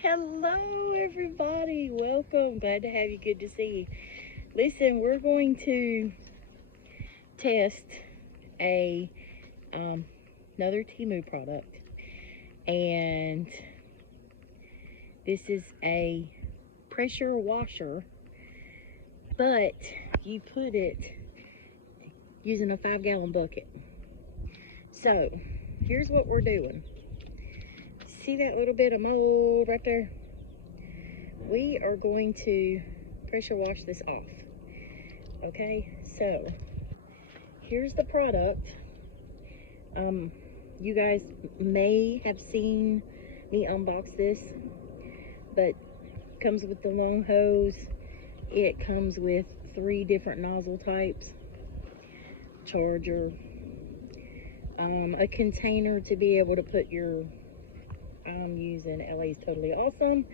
Hello everybody, welcome, glad to have you, good to see you. Listen, we're going to test another Temu product, and this is a pressure washer, but you put it using a 5-gallon bucket. So here's what we're doing. See that little bit of mold right there? We are going to pressure wash this off. Okay, so here's the product. You guys may have seen me unbox this, but it comes with the long hose. It comes with 3 different nozzle types, charger, a container to be able to put your, I'm using LA's Totally Awesome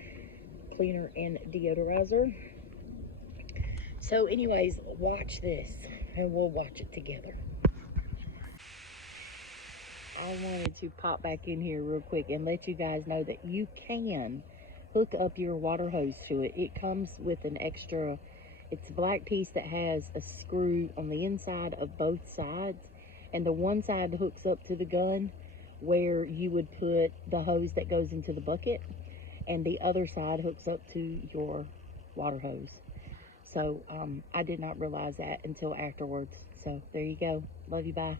cleaner and deodorizer. So anyways, watch this and we'll watch it together. I wanted to pop back in here real quick and let you guys know that you can hook up your water hose to it. It comes with an extra, it's a black piece that has a screw on the inside of both sides, and the one side hooks up to the gun where you would put the hose that goes into the bucket, and the other side hooks up to your water hose. So I did not realize that until afterwards. So there you go. Love you, bye.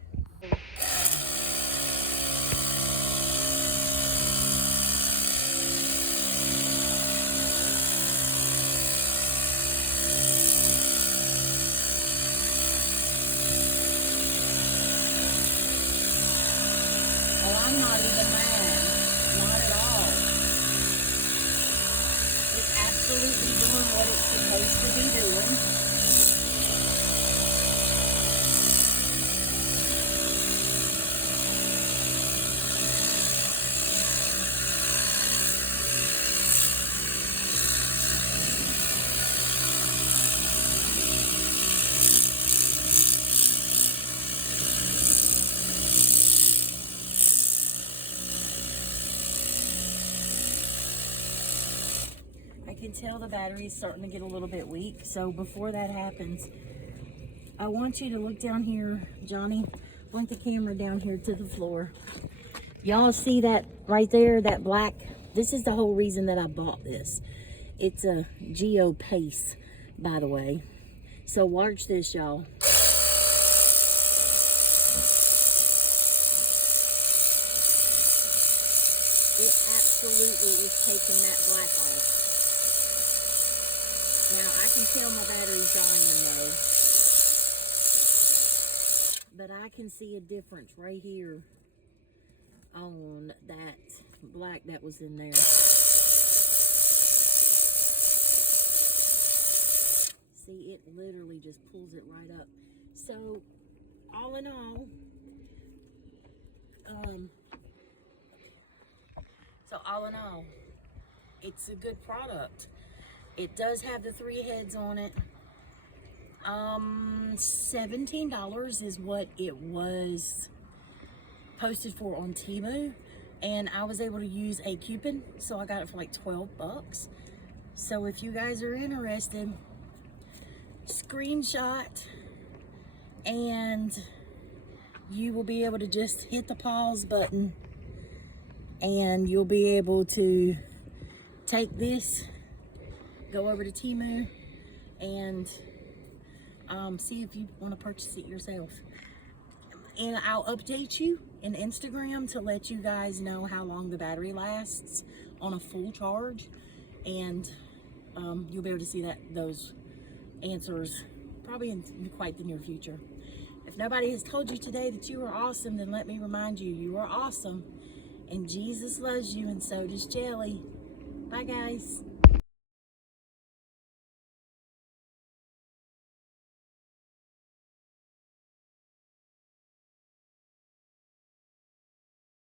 Oh, I'm not even mad. Not at all. It's absolutely doing what it's supposed to be doing. I can tell the battery is starting to get a little bit weak. So before that happens, I want you to look down here. Johnny, point the camera down here to the floor. Y'all see that right there, that black? This is the whole reason that I bought this. It's a Geo Pace, by the way. So watch this, y'all. It absolutely is taking that black off. Now, I can tell my battery's dying though. But I can see a difference right here on that black that was in there. See, it literally just pulls it right up. So, all in all, it's a good product. It does have the 3 heads on it. $17 is what it was posted for on Temu, and I was able to use a coupon, so I got it for like 12 bucks. So if you guys are interested, screenshot and you will be able to just hit the pause button and you'll be able to take this, go over to Temu, and see if you want to purchase it yourself. And I'll update you in Instagram to let you guys know how long the battery lasts on a full charge, and you'll be able to see those answers probably in quite the near future. If nobody has told you today that you are awesome, then let me remind you, you are awesome, and Jesus loves you, and so does Jelly. Bye, guys.